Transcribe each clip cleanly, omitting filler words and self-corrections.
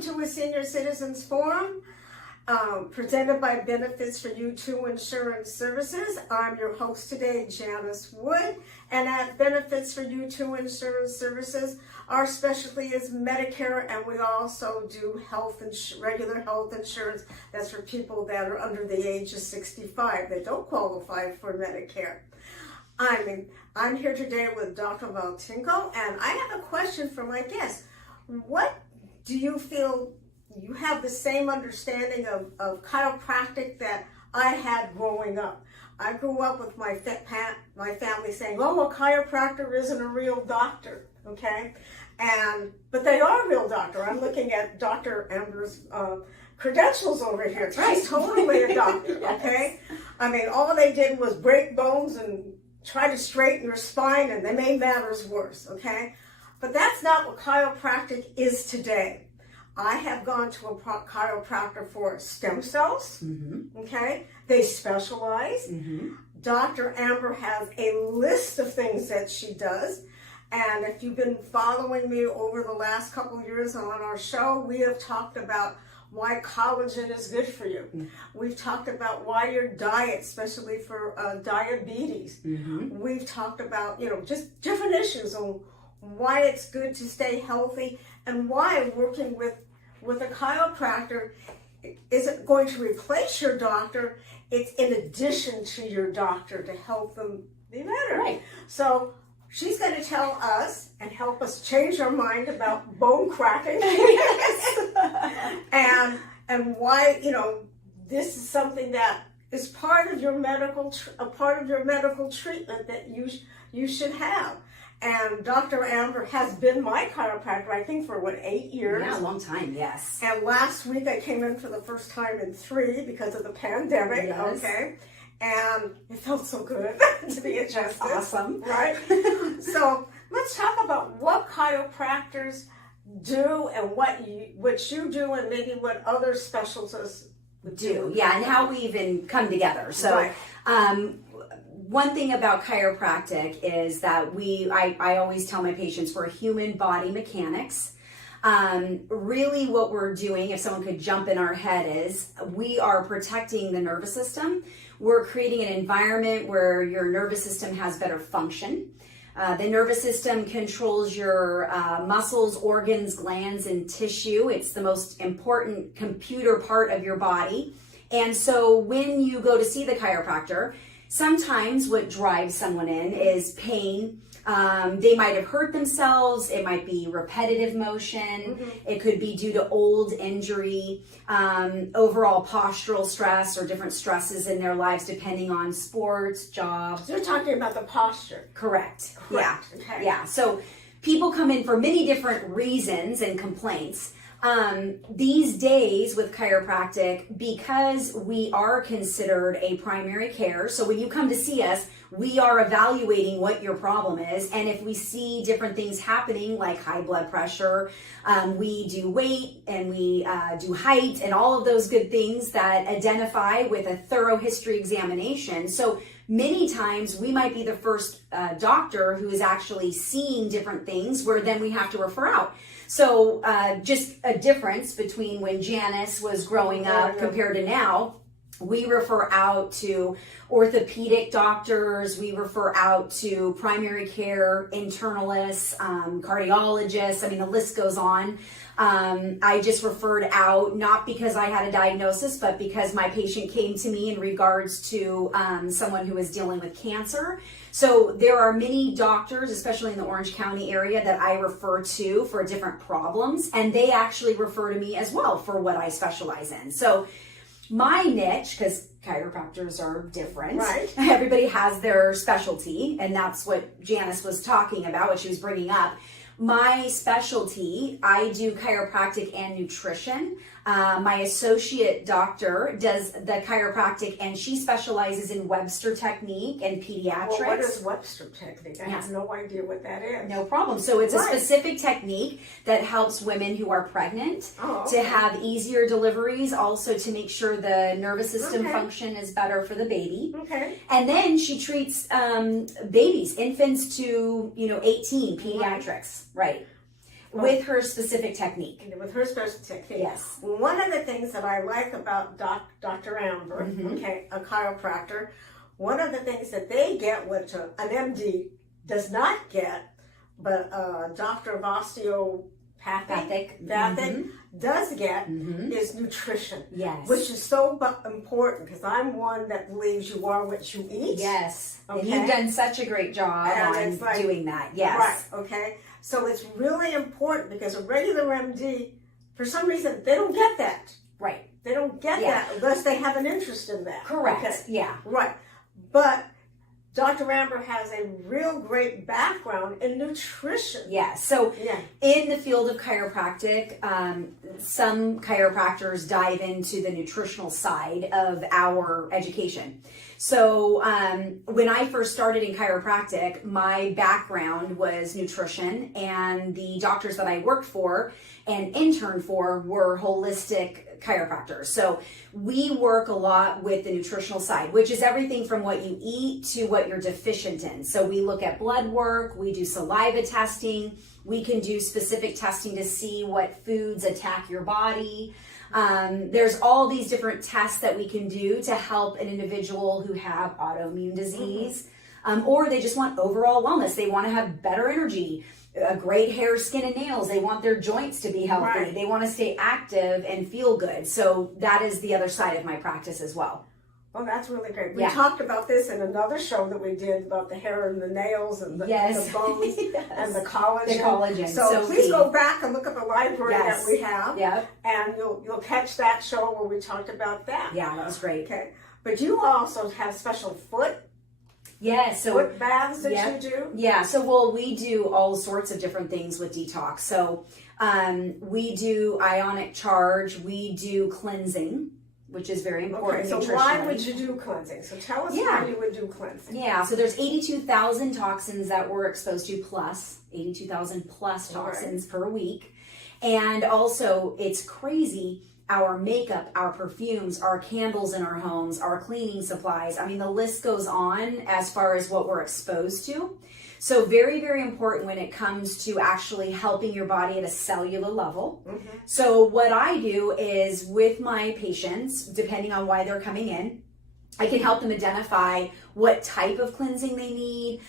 welcome to a Senior Citizens Forum presented by Benefits for You 2 Insurance Services. I'm your host today, Janice Wood, and at Benefits for You 2 Insurance Services, our specialty is Medicare, and we also do regular health insurance. That's for people that are under the age of 65. They don't qualify for Medicare. I'm here today with Dr. Voitenko, and I have a question for my guest. What do you feel you have the same understanding of chiropractic that I had growing up? I grew up with my family saying, oh, a chiropractor isn't a real doctor, okay? But they are a real doctor. I'm looking at Dr. Amber's credentials over here. She's totally a doctor, okay? I mean, all they did was break bones and try to straighten your spine, and they made matters worse, okay? But that's not what chiropractic is today. I have gone to a chiropractor for stem cells, okay? They specialize. Dr. Amber has a list of things that she does. And if you've been following me over the last couple of years on our show, we have talked about why collagen is good for you. We've talked about why your diet, especially for diabetes. We've talked about, just different issues on why it's good to stay healthy and why working with a chiropractor isn't going to replace your doctor. It's in addition to your doctor to help them be better. Right. So she's going to tell us and help us change our mind about bone cracking and why, this is something that is part of your medical treatment that you should have. And Dr. Amber has been my chiropractor, I think, for 8 years? Yeah, a long time, yes. And last week I came in for the first time in 3 because of the pandemic, okay? And it felt so good to be adjusted. Awesome. Right? So let's talk about what chiropractors do and what you do and maybe what other specialists do. Yeah, and how we even come together. So one thing about chiropractic is that I always tell my patients we're human body mechanics. Really what we're doing, if someone could jump in our head, is we are protecting the nervous system. We're creating an environment where your nervous system has better function. The nervous system controls your muscles, organs, glands, and tissue. It's the most important computer part of your body. And so when you go to see the chiropractor, sometimes what drives someone in is pain. They might have hurt themselves. It might be repetitive motion. It could be due to old injury, overall postural stress, or different stresses in their lives depending on sports, jobs. So you're talking about the posture. Correct. Yeah. Okay. Yeah. So people come in for many different reasons and complaints. These days with chiropractic, because we are considered a primary care, so when you come to see us, we are evaluating what your problem is, and if we see different things happening like high blood pressure, we do weight and we do height and all of those good things that identify with a thorough history examination. So many times we might be the first doctor who is actually seeing different things where then we have to refer out. So just a difference between when Janice was growing up compared to now, we refer out to orthopedic doctors, we refer out to primary care internalists, cardiologists, I mean, the list goes on. I just referred out, not because I had a diagnosis, but because my patient came to me in regards to someone who was dealing with cancer. So there are many doctors, especially in the Orange County area, that I refer to for different problems, and they actually refer to me as well for what I specialize in. So my niche, because chiropractors are different, right? Everybody has their specialty, and that's what Janice was talking about, what she was bringing up. My specialty, I do chiropractic and nutrition. My associate doctor does the chiropractic, and she specializes in Webster technique and pediatrics. Well, what is Webster technique? I have no idea what that is. No problem. So it's a specific technique that helps women who are pregnant to have easier deliveries, also to make sure the nervous system function is better for the baby. And then she treats babies, infants to 18, pediatrics. Right. with her specific technique. With her special technique. Yes. One of the things that I like about Dr. Amber, okay, a chiropractor, one of the things that they get, which an MD does not get, but a doctor of osteopathic does get, is nutrition. Yes. Which is so important, because I'm one that believes you are what you eat. Yes. Okay. And you've done such a great job on doing that. Yes. Right. Okay. So it's really important, because a regular MD, for some reason, they don't get that. Right. They don't get that unless they have an interest in that. Correct. Okay. Yeah. Right. But Dr. Amber has a real great background in nutrition. Yeah. So in the field of chiropractic, some chiropractors dive into the nutritional side of our education. So when I first started in chiropractic, my background was nutrition, and the doctors that I worked for and interned for were holistic chiropractors. So we work a lot with the nutritional side, which is everything from what you eat to what you're deficient in. So we look at blood work, we do saliva testing, we can do specific testing to see what foods attack your body. There's all these different tests that we can do to help an individual who have autoimmune disease, or they just want overall wellness. They want to have better energy, great hair, skin, and nails. They want their joints to be healthy. Right. They want to stay active and feel good. So that is the other side of my practice as well. Oh, that's really great. We talked about this in another show that we did about the hair and the nails and the bones and the collagen. The collagen. So please go back and look at the library that we have. Yep. And you'll catch that show where we talked about that. Yeah, that was great. Okay. But you also have special foot baths that you do? Yeah, so we do all sorts of different things with detox. So we do ionic charge, we do cleansing, which is very important. Okay, so why would you do cleansing? So tell us why you would do cleansing. Yeah, so there's 82,000 toxins that we're exposed to, plus 82,000 plus toxins per week. And also, it's crazy, our makeup, our perfumes, our candles in our homes, our cleaning supplies. I mean, the list goes on as far as what we're exposed to. So very, very important when it comes to actually helping your body at a cellular level. So what I do is with my patients, depending on why they're coming in, I can help them identify what type of cleansing they need.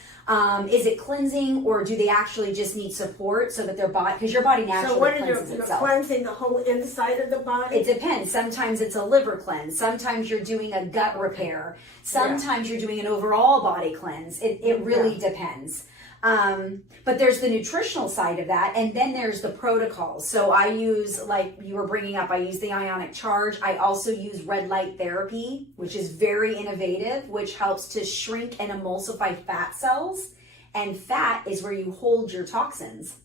Is it cleansing, or do they actually just need support so that their body, because your body naturally cleanses itself. So what are you cleansing the whole inside of the body? It depends. Sometimes it's a liver cleanse. Sometimes you're doing a gut repair. Sometimes you're doing an overall body cleanse. It really depends. But there's the nutritional side of that, and then there's the protocols. So I use, like you were bringing up, I use the ionic charge. I also use red light therapy, which is very innovative, which helps to shrink and emulsify fat cells. And fat is where you hold your toxins.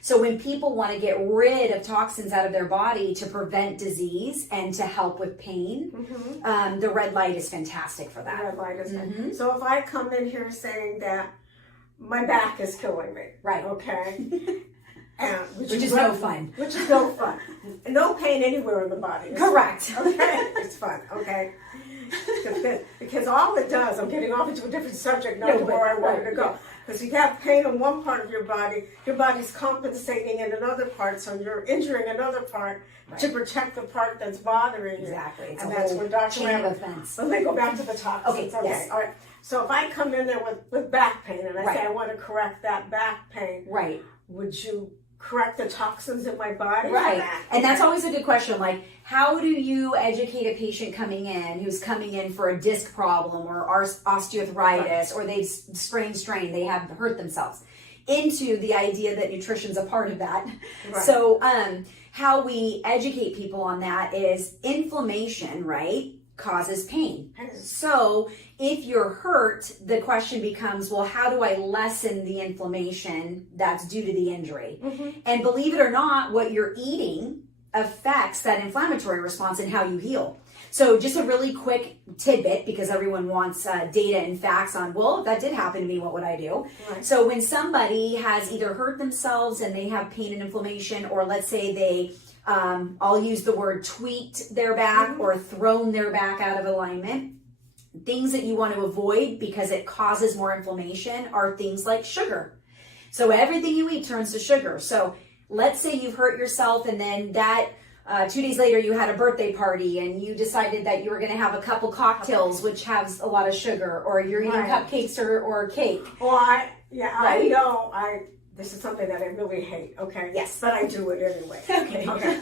So when people want to get rid of toxins out of their body to prevent disease and to help with pain, the red light is fantastic for that. Red light is So if I come in here saying that my back is killing me. Right. Okay. And which is no fun. Which is no fun. No pain anywhere in the body. Correct. Okay. It's fun. Okay. Because all it does, I'm getting off into a different subject, not to where I wanted to go. Because you have pain in one part of your body's compensating in another part, so you're injuring another part to protect the part that's bothering you. Exactly. It's and that's where Dr. Rambert. But let me go back to the toxins. Okay. Yes. All right. So if I come in there with back pain and I say I want to correct that back pain, would you correct the toxins in my body? Right. And that's always a good question. Like, how do you educate a patient coming in who's coming in for a disc problem or osteoarthritis or they've sprained strain, they have hurt themselves, into the idea that nutrition's a part of that. Right. So how we educate people on that is inflammation, right, causes pain. So if you're hurt, the question becomes, well, how do I lessen the inflammation that's due to the injury? And believe it or not, what you're eating affects that inflammatory response and how you heal. So just a really quick tidbit, because everyone wants data and facts on, well, if that did happen to me, what would I do? Right. So when somebody has either hurt themselves and they have pain and inflammation, or let's say they I'll use the word tweaked their back or thrown their back out of alignment. Things that you want to avoid because it causes more inflammation are things like sugar. So everything you eat turns to sugar. So let's say you've hurt yourself and then that 2 days later you had a birthday party and you decided that you were going to have a couple cocktails which has a lot of sugar, or you're eating cupcakes or cake. Well, I know this is something that I really hate, okay? Yes. But I do it anyway. Okay.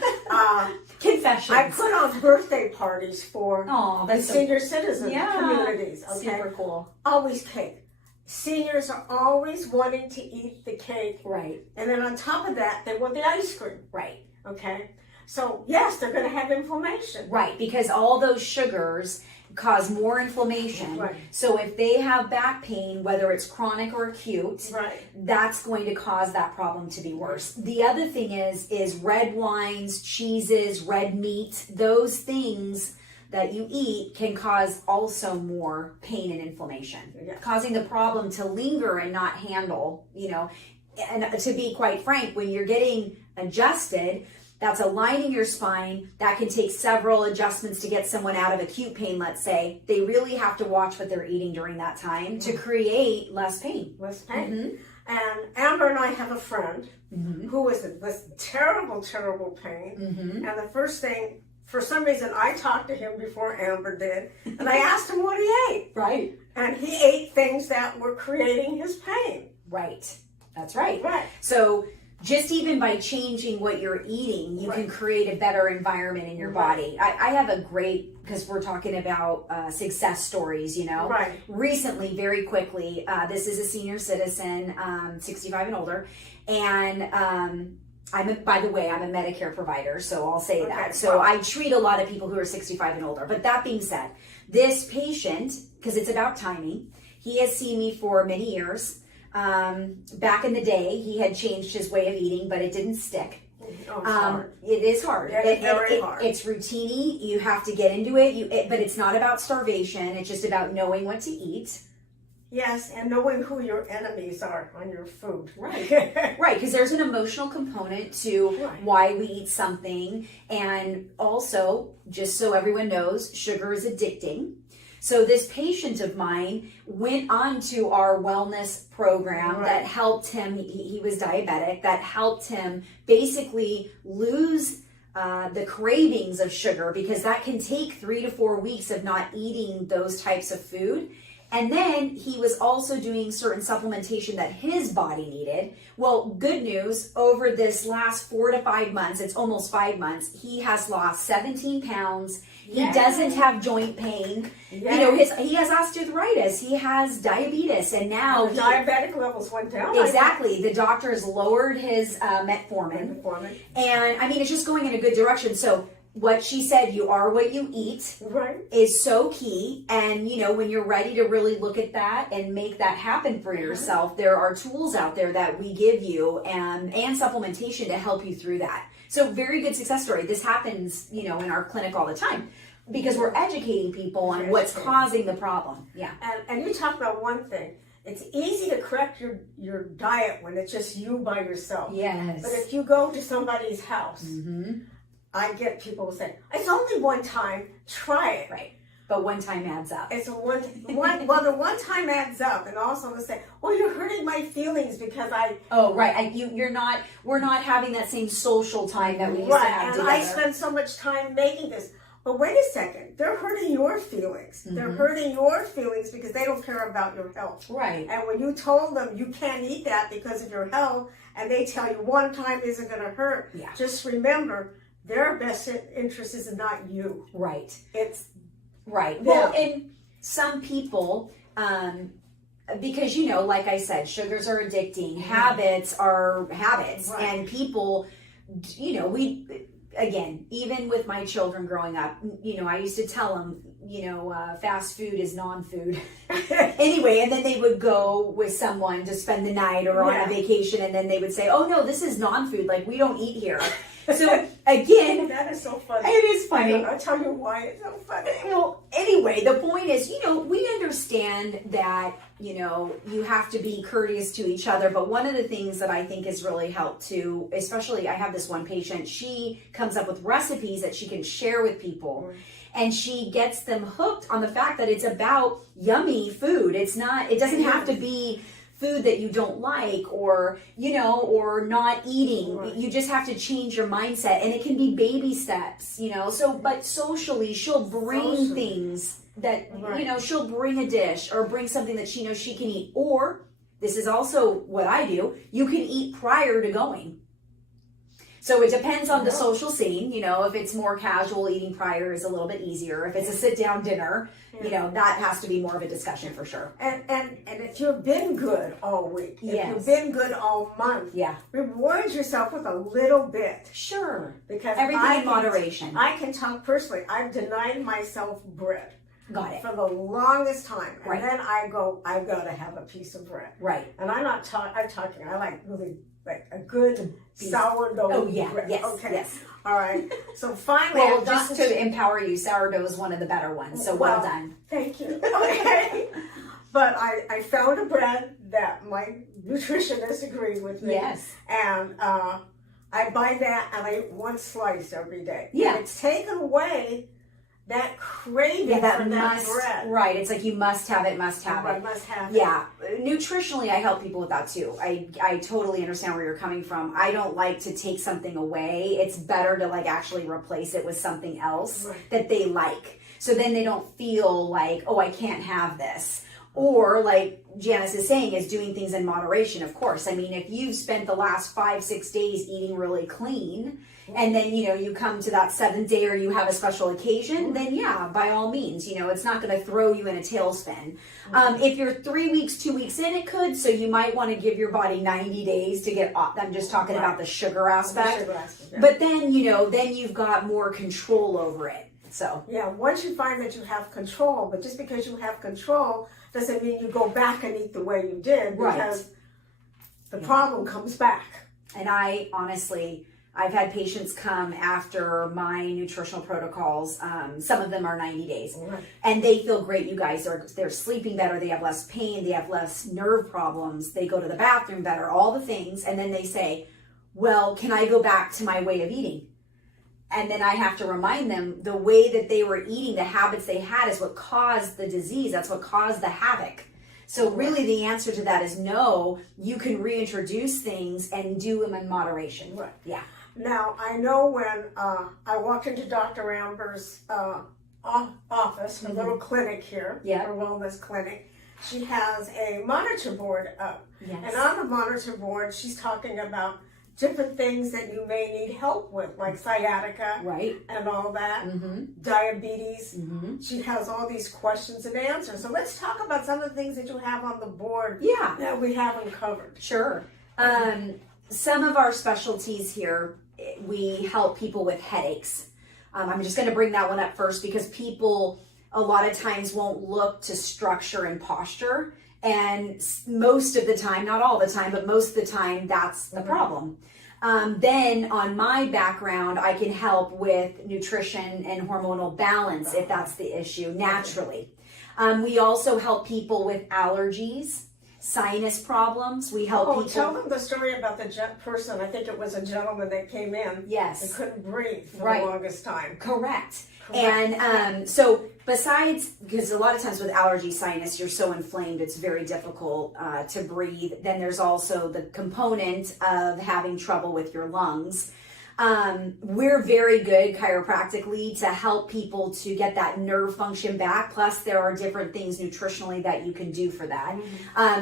Confessions. I put on birthday parties for the senior citizen communities, okay? Super cool. Always cake. Seniors are always wanting to eat the cake. Right. And then on top of that, they want the ice cream. Right. Okay? So, yes, they're going to have inflammation. Right, because all those sugars cause more inflammation. Right. So if they have back pain, whether it's chronic or acute, that's going to cause that problem to be worse. The other thing is red wines, cheeses, red meat, those things that you eat can cause also more pain and inflammation, causing the problem to linger and not handle, and to be quite frank, when you're getting adjusted, that's aligning your spine. That can take several adjustments to get someone out of acute pain, let's say. They really have to watch what they're eating during that time to create less pain. Less pain. And Amber and I have a friend who was in this terrible, terrible pain. And the first thing, for some reason, I talked to him before Amber did. And I asked him what he ate. Right. And he ate things that were creating his pain. Right. That's right. Right. So just even by changing what you're eating, you can create a better environment in your body. I have a great, because we're talking about success stories, Right. Recently, very quickly, this is a senior citizen, 65 and older, and by the way, I'm a Medicare provider, so I'll say that. So I treat a lot of people who are 65 and older. But that being said, this patient, because it's about timing, he has seen me for many years. Back in the day, he had changed his way of eating, but it didn't stick. It is hard. Very hard. It's routine-y. You have to get into it. But it's not about starvation. It's just about knowing what to eat. Yes, and knowing who your enemies are on your food. Right. Right, because there's an emotional component to why we eat something. And also, just so everyone knows, sugar is addicting. So this patient of mine went on to our wellness program that helped him, he was diabetic, that helped him basically lose the cravings of sugar, because that can take 3 to 4 weeks of not eating those types of food. And then he was also doing certain supplementation that his body needed. Well, good news, over this last 4 to 5 months, it's almost 5 months, he has lost 17 pounds. He doesn't have joint pain. He has osteoarthritis. He has diabetes, and now the diabetic levels went down. Exactly. The doctor has lowered his metformin. And I mean, it's just going in a good direction. So what she said, you are what you eat, is so key. And when you're ready to really look at that and make that happen for yourself, there are tools out there that we give you and supplementation to help you through that. So very good success story. This happens, in our clinic all the time, because we're educating people on what's causing the problem. Yeah. And you talk about one thing. It's easy to correct your diet when it's just you by yourself. Yes. But if you go to somebody's house, I get people who say, it's only one time, try it. Right. But one time adds up. It's the one time adds up, and also to say, "Well, you're hurting my feelings because I." Oh, right. We're not having that same social time that we used to have together. And I spend so much time making this. But wait a second, they're hurting your feelings. They're hurting your feelings because they don't care about your health. Right. And when you told them you can't eat that because of your health, and they tell you one time isn't going to hurt, just remember, their best interest is not you. Right. It's right. Well, and some people, because, like I said, sugars are addicting. Habits are habits. And people, again, even with my children growing up, I used to tell them, fast food is non-food. Anyway, and then they would go with someone to spend the night or on a vacation, and then they would say, oh, no, this is non-food. Like, we don't eat here. So, again, that is so funny. It is funny. I'll tell you why it's so funny. Well, anyway, the point is, we understand that, you have to be courteous to each other. But one of the things that I think has really helped too, especially I have this one patient, she comes up with recipes that she can share with people. And she gets them hooked on the fact that it's about yummy food. It doesn't have to be food that you don't like, or, or not eating. Right. You just have to change your mindset, and it can be baby steps, So, but socially, she'll bring things that, Right. she'll bring a dish or bring something that she knows she can eat. Or, this is also what I do, you can eat prior to going. So it depends on the social scene. If it's more casual, eating prior is a little bit easier. If it's a sit-down dinner, that has to be more of a discussion for sure. And if you've been good all week, if Yes. you've been good all month, Yeah. reward yourself with a little bit. Sure. Because Everything in moderation. I can talk personally. I've denied myself bread Got it. for the longest time. And Right. then I gotta have a piece of bread. Right. And I'm talking, I like really like a good sourdough Oh, yeah. bread. Yes. Okay. Yes. All right. So finally, Well, I've just gotten to empower you, sourdough is one of the better ones. So well done. Thank you. Okay. But I found a bread that my nutritionist agreed with me. Yes. And I buy that and I eat one slice every day. Yeah. And it's taken away that craving Yeah, that for that must, bread. right. It's like you must have it, I must have it. Yeah, nutritionally, I help people with that too. I totally understand where you're coming from. I don't like to take something away. It's better to like actually replace it with something else that they like. So then they don't feel like, oh, I can't have this. Or like Janice is saying, is doing things in moderation, of course. I mean, if you've spent the last 5-6 days eating really clean, and then, you come to that 7th day or you have a special occasion, then yeah, by all means, it's not going to throw you in a tailspin. If you're 3 weeks, 2 weeks in, it could. So you might want to give your body 90 days to get off. I'm just talking about the sugar aspect. Yeah. But then, then you've got more control over it. So. Yeah, once you find that you have control, but just because you have control doesn't mean you go back and eat the way you did, because the problem comes back. And I honestly, I've had patients come after my nutritional protocols. Some of them are 90 days, and they feel great. You guys they're sleeping better. They have less pain. They have less nerve problems. They go to the bathroom better. All the things, and then they say, "Well, can I go back to my way of eating?" And then I have to remind them the way that they were eating, the habits they had, is what caused the disease. That's what caused the havoc. So really the answer to that is no. You can reintroduce things and do them in moderation. Right. Yeah. Now, I know when I walked into Dr. Dramber's office, her little clinic here, her wellness clinic, she has a monitor board up. Yes. And on the monitor board, she's talking about different things that you may need help with, like sciatica and all that, diabetes. She has all these questions and answers. So let's talk about some of the things that you have on the board that we haven't covered. Sure. Some of our specialties here, we help people with headaches. I'm just going to bring that one up first because people a lot of times won't look to structure and posture. And most of the time, not all the time, but most of the time, that's the problem. Then on my background, I can help with nutrition and hormonal balance if that's the issue, naturally. We also help people with allergies, sinus problems. We help people. Tell them the story about the person. I think it was a gentleman that came in. Yes. And couldn't breathe for the longest time. Correct. And so besides, because a lot of times with allergy sinus, you're so inflamed, it's very difficult to breathe. Then there's also the component of having trouble with your lungs. We're very good chiropractically to help people to get that nerve function back. Plus there are different things nutritionally that you can do for that.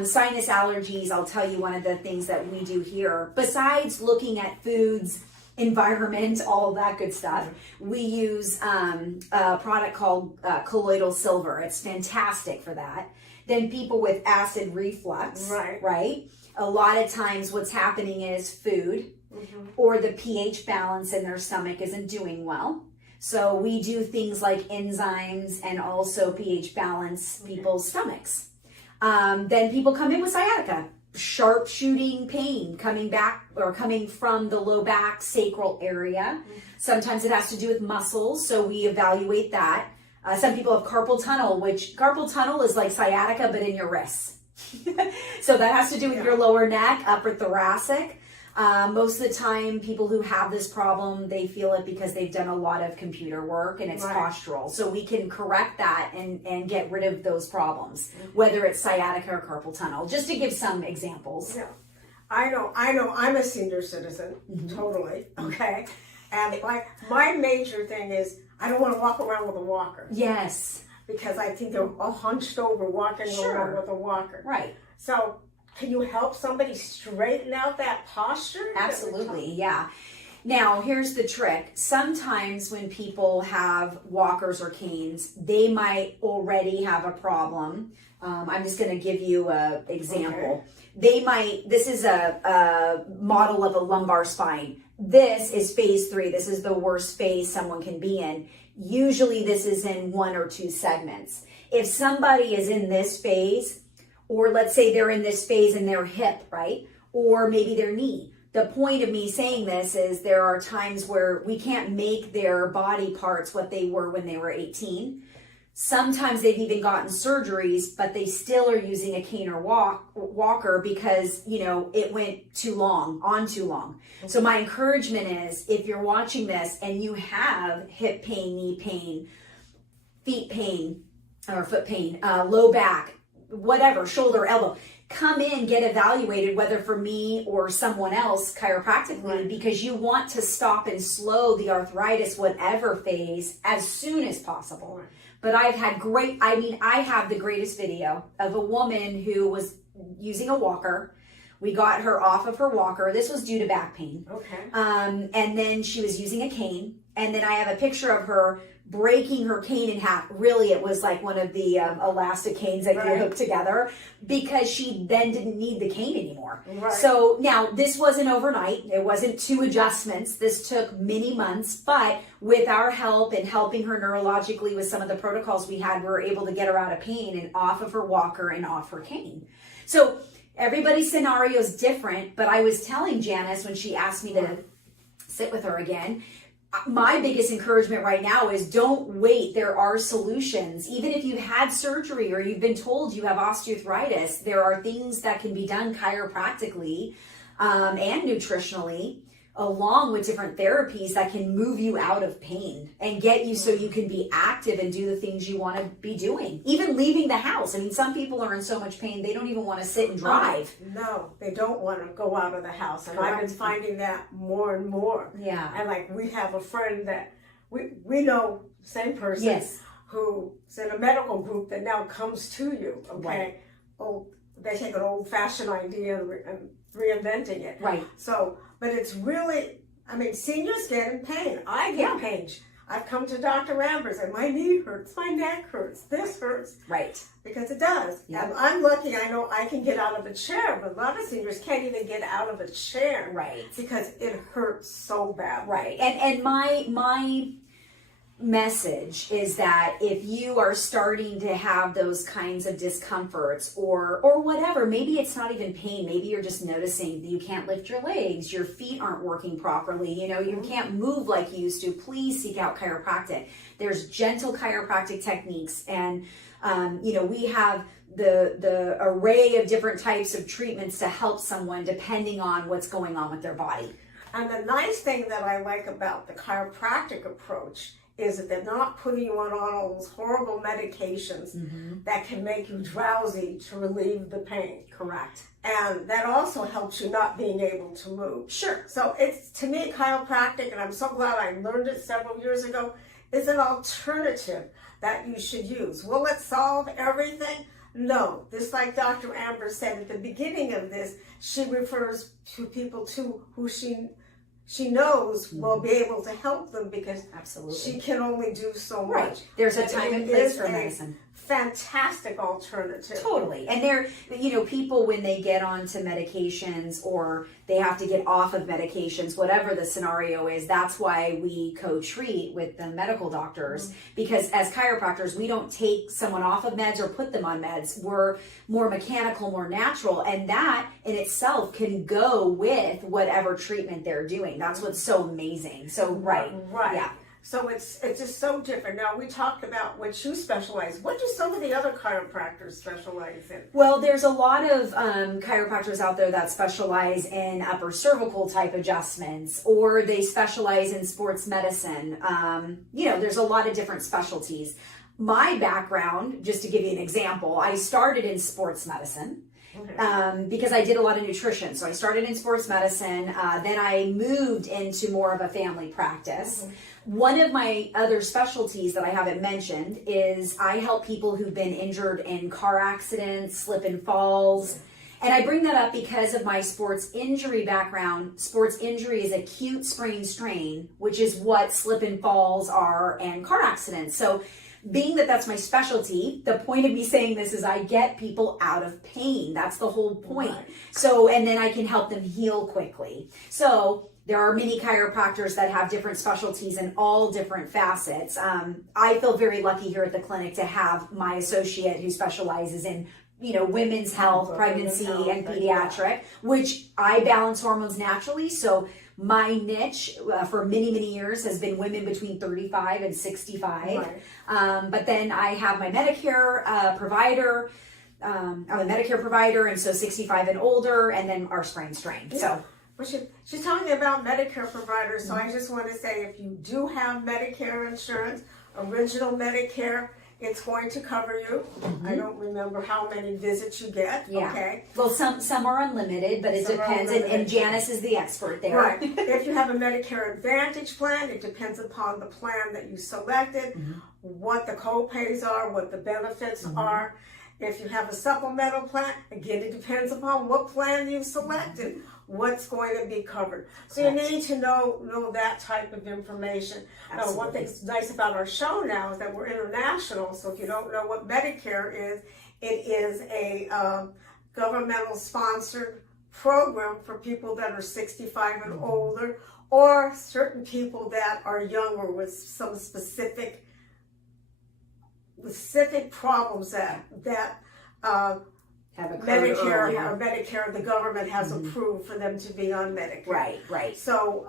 Sinus allergies, I'll tell you one of the things that we do here, besides looking at foods, environment, all of that good stuff, we use a product called colloidal silver. It's fantastic for that. Then people with acid reflux, right? A lot of times what's happening is food or the pH balance in their stomach isn't doing well. So we do things like enzymes and also pH balance people's stomachs. Then people come in with sciatica. Sharp shooting pain coming back or coming from the low back sacral area. Sometimes it has to do with muscles, so we evaluate that. Some people have carpal tunnel, which carpal tunnel is like sciatica but in your wrists. So that has to do with your lower neck, upper thoracic. Most of the time, people who have this problem, they feel it because they've done a lot of computer work and it's postural. So we can correct that and get rid of those problems, whether it's sciatica or carpal tunnel, just to give some examples. Yeah. I know, I'm a senior citizen, totally, okay? And my major thing is I don't want to walk around with a walker. Yes. Because I think they're all hunched over walking around with a walker. Right. So can you help somebody straighten out that posture? Absolutely, yeah. Now, here's the trick. Sometimes when people have walkers or canes, they might already have a problem. I'm just going to give you an example. Okay. This is a model of a lumbar spine. This is phase 3. This is the worst phase someone can be in. Usually this is in 1 or 2 segments. If somebody is in this phase, or let's say they're in this phase in their hip, right? Or maybe their knee. The point of me saying this is there are times where we can't make their body parts what they were when they were 18. Sometimes they've even gotten surgeries, but they still are using a cane or walker because, it went too long, on too long. Okay. So my encouragement is if you're watching this and you have hip pain, knee pain, feet pain, or foot pain, low back, whatever, shoulder, elbow, come in, get evaluated, whether for me or someone else chiropractically, because you want to stop and slow the arthritis, whatever phase, as soon as possible. Right. But I've had I have the greatest video of a woman who was using a walker. We got her off of her walker. This was due to back pain. Okay. And then she was using a cane. And then I have a picture of her breaking her cane in half. Really, it was like one of the elastic canes that you hook together, because she then didn't need the cane anymore. Right. So now this wasn't overnight. It wasn't 2 adjustments. This took many months, but with our help and helping her neurologically with some of the protocols we had, we were able to get her out of pain and off of her walker and off her cane. So everybody's scenario is different, but I was telling Janice when she asked me to sit with her again, my biggest encouragement right now is don't wait. There are solutions. Even if you've had surgery or you've been told you have osteoarthritis, there are things that can be done chiropractically and nutritionally, along with different therapies that can move you out of pain and get you so you can be active and do the things you want to be doing. Even leaving the house. I mean, some people are in so much pain, they don't even want to sit and drive. No, they don't want to go out of the house. And I've been finding that more and more. Yeah. And we have a friend that we know, same person, who's in a medical group that now comes to you, okay? Right. Oh, they take an old-fashioned idea and reinventing it. Right. So, but it's really, seniors get in pain. I get pain. I've come to Dr. Dramber and my knee hurts, my neck hurts, this hurts. Right. Because it does. Yep. And I'm lucky, I know I can get out of a chair, but a lot of seniors can't even get out of a chair. Right. Because it hurts so bad. Right. And my message is that if you are starting to have those kinds of discomforts or whatever, maybe it's not even pain, maybe you're just noticing that you can't lift your legs, your feet aren't working properly, you can't move like you used to, please seek out chiropractic. There's gentle chiropractic techniques, and we have the array of different types of treatments to help someone depending on what's going on with their body. And the nice thing that I like about the chiropractic approach is that they're not putting you on all those horrible medications that can make you drowsy to relieve the pain. Correct. And that also helps you not being able to move. Sure. So it's, to me, chiropractic, and I'm so glad I learned it several years ago, is an alternative that you should use. Will it solve everything? No. Just like Dr. Dramber said at the beginning of this, she refers to people who she knows will be able to help them, because she can only do so much. Right. There's a time and place for medicine. Fantastic alternative. Totally. And there, people, when they get onto medications or they have to get off of medications, whatever the scenario is, that's why we co-treat with the medical doctors, because as chiropractors, we don't take someone off of meds or put them on meds. We're more mechanical, more natural, and that in itself can go with whatever treatment they're doing. That's what's so amazing. So, right. Yeah. So it's just so different. Now, we talked about what you specialize. What do some of the other chiropractors specialize in? Well, there's a lot of chiropractors out there that specialize in upper cervical type adjustments, or they specialize in sports medicine. There's a lot of different specialties. My background, just to give you an example, I started in sports medicine. Okay. Because I did a lot of nutrition. So I started in sports medicine. Then I moved into more of a family practice. Mm-hmm. One of my other specialties that I haven't mentioned is I help people who've been injured in car accidents, slip and falls. And I bring that up because of my sports injury background. Sports injury is acute sprain strain, which is what slip and falls are and car accidents. So being that that's my specialty, the point of me saying this is I get people out of pain. That's the whole point. Right. So, and then I can help them heal quickly. So there are many chiropractors that have different specialties in all different facets. I feel very lucky here at the clinic to have my associate who specializes in women's health, pregnancy, and pediatric, which I balance hormones naturally. So my niche for many, many years has been women between 35 and 65. Right. But then I have my Medicare provider. I'm a Medicare provider, and so 65 and older, and then our sprain strain. Yeah. So. Well, she's talking about Medicare providers, so I just want to say if you do have Medicare insurance, original Medicare, it's going to cover you. Mm-hmm. I don't remember how many visits you get. Yeah. Okay. Well, some are unlimited, but it depends. And Janice is the expert there. Right. If you have a Medicare Advantage plan, it depends upon the plan that you selected, mm-hmm. what the co-pays are, what the benefits mm-hmm. are. If you have a supplemental plan, again, it depends upon what plan you've selected, what's going to be covered. So you need to know that type of information. Now, one thing that's nice about our show now is that we're international. So if you don't know what Medicare is, it is a governmental sponsored program for people that are 65 and mm-hmm. older, or certain people that are younger with some specific problems that Medicare, the government has mm-hmm. approved for them to be on Medicare. Right. So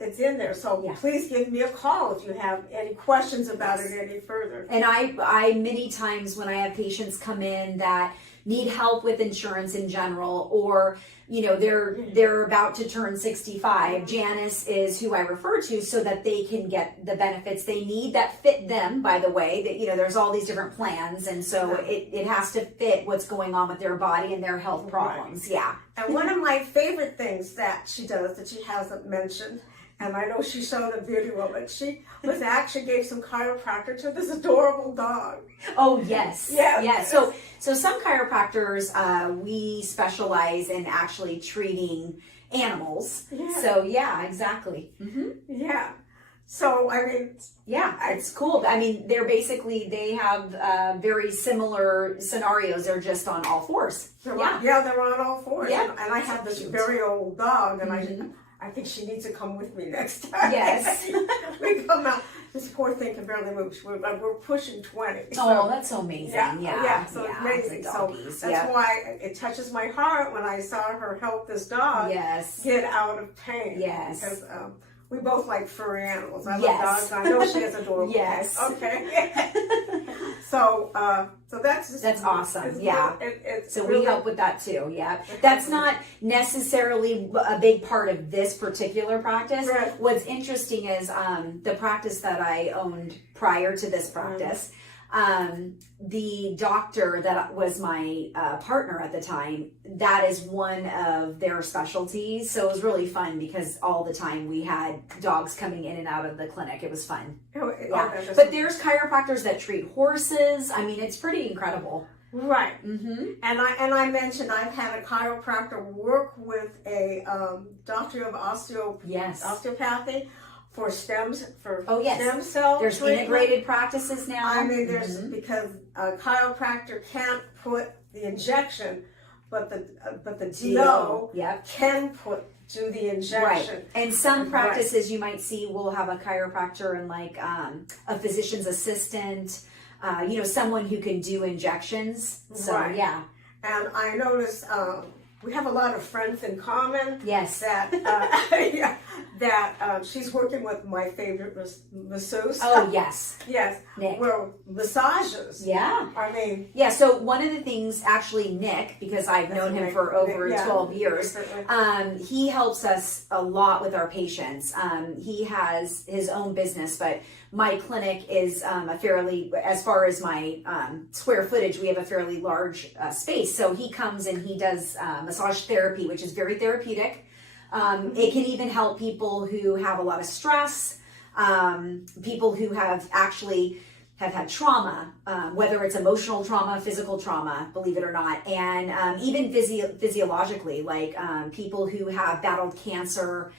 it's in there. So please give me a call if you have any questions about it any further. And I many times when I have patients come in that need help with insurance in general, or they're about to turn 65, Janice is who I refer to so that they can get the benefits they need that fit them, by the way. That there's all these different plans, and so it has to fit what's going on with their body and their health problems. Right. Yeah. And one of my favorite things that she does that she hasn't mentioned, and I know she showed a video of it, she gave some chiropractor to this adorable dog. Oh, yes. Yeah. Yes. So some chiropractors, we specialize in actually treating animals. Yeah. So yeah, exactly. Mm-hmm. Yeah. So, I mean, it's cool. I mean, they have very similar scenarios. They're just on all fours. They're on all fours. Yeah. And I have this very old dog, and mm-hmm. I think she needs to come with me next time. Yes. We come out. This poor thing can barely move. We're pushing 20. So, that's so amazing. Yeah. So it's amazing. So that's why it touches my heart when I saw her help this dog get out of pain. Yes. Because we both like furry animals. I love dogs. I know she has adorable Yes. Okay. So that's awesome. It's so really, we help with that too. Yeah. That's not necessarily a big part of this particular practice. Right. What's interesting is the practice that I owned prior to this practice. The doctor that was my partner at the time, that is one of their specialties. So it was really fun because all the time we had dogs coming in and out of the clinic. It was fun. But there's chiropractors that treat horses. I mean, it's pretty incredible. Right. Mm-hmm. And I mentioned I've had a chiropractor work with a doctor of osteopathy. For stem cell There's treatment. Integrated practices now. I mean, there's because a chiropractor can't put the injection, but the DO can do the injection. Right. And some practices you might see will have a chiropractor and like a physician's assistant, someone who can do injections. So yeah. And I noticed we have a lot of friends in common. Yes. That that she's working with my favorite masseuse. Oh, yes. Yes. Nick. Well, massages. Yeah. I mean. Yeah, so one of the things, actually, Nick, because I've known him for over 12 years, he helps us a lot with our patients. He has his own business, but my clinic is a fairly, as far as my square footage, we have a fairly large space. So he comes and he does massage therapy, which is very therapeutic. It can even help people who have a lot of stress, people who have had trauma, whether it's emotional trauma, physical trauma, believe it or not, and even physiologically, like people who have battled cancer,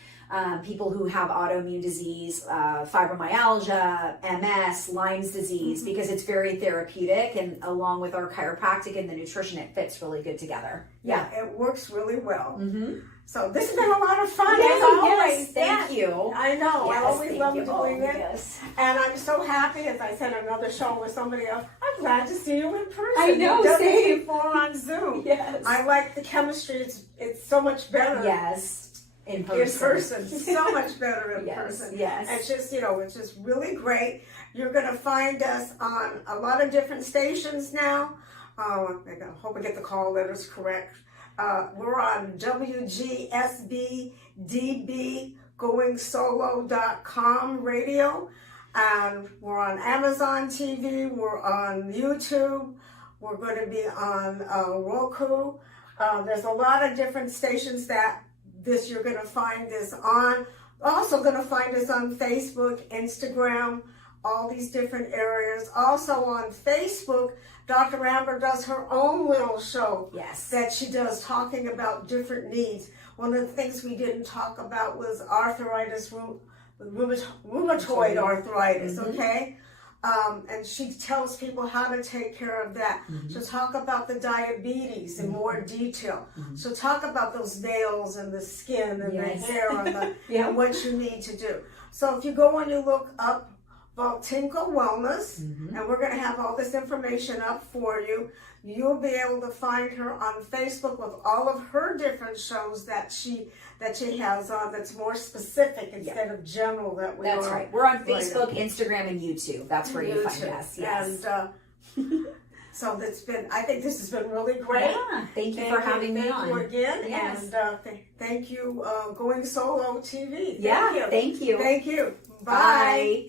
people who have autoimmune disease, fibromyalgia, MS, Lyme's disease, because it's very therapeutic, and along with our chiropractic and the nutrition, it fits really good together. Yeah, it works really well. Mm-hmm. So this has been a lot of fun, yes, as always. Yes, thank you. I know, Yes, I always love you. doing it. Yes. And I'm so happy, as I said, another show with somebody else. I'm glad to see you in person. I know, You've done same. it before on Zoom. Yes. I like the chemistry. It's so much better. Yes. In In person. person. So much better in Yes, person. yes. It's just, it's just really great. You're going to find us on a lot of different stations now. I hope I get the call letters correct. We're on WGSN-DB, goingsolo.com radio. And we're on Amazon TV. We're on YouTube. We're going to be on Roku. There's a lot of different stations that you're going to find this on. Also going to find us on Facebook, Instagram, all these different areas. Also on Facebook, Dr. Dramber does her own little show that she does talking about different needs. One of the things we didn't talk about was arthritis, rheumatoid arthritis, okay? And she tells people how to take care of that. She'll talk about the diabetes in more detail. She'll talk about those nails and the skin and the hair and, and what you need to do. So if you go and you look up Voitenko Wellness, and we're going to have all this information up for you, you'll be able to find her on Facebook with all of her different shows that she has on that's more specific instead of general that we That's are. right. We're on Facebook, Instagram, and YouTube. That's where you find us. Yes. And so I think this has been really great. Yeah. Thank you for having me on. Thank you again. Yes. And thank you, Going Solo TV. Thank you. Thank you. Bye.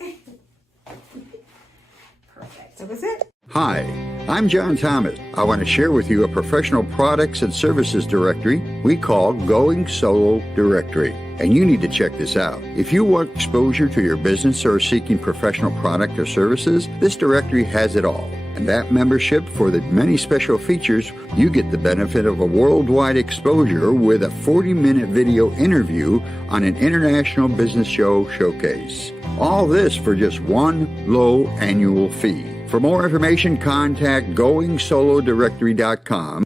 Perfect. That was it. Hi, I'm John Thomas. I want to share with you a professional products and services directory we call Going Solo Directory. And you need to check this out. If you want exposure to your business or are seeking professional product or services, this directory has it all. And that membership, for the many special features, you get the benefit of a worldwide exposure with a 40-minute video interview on an international business showcase. All this for just one low annual fee. For more information, contact goingsolodirectory.com.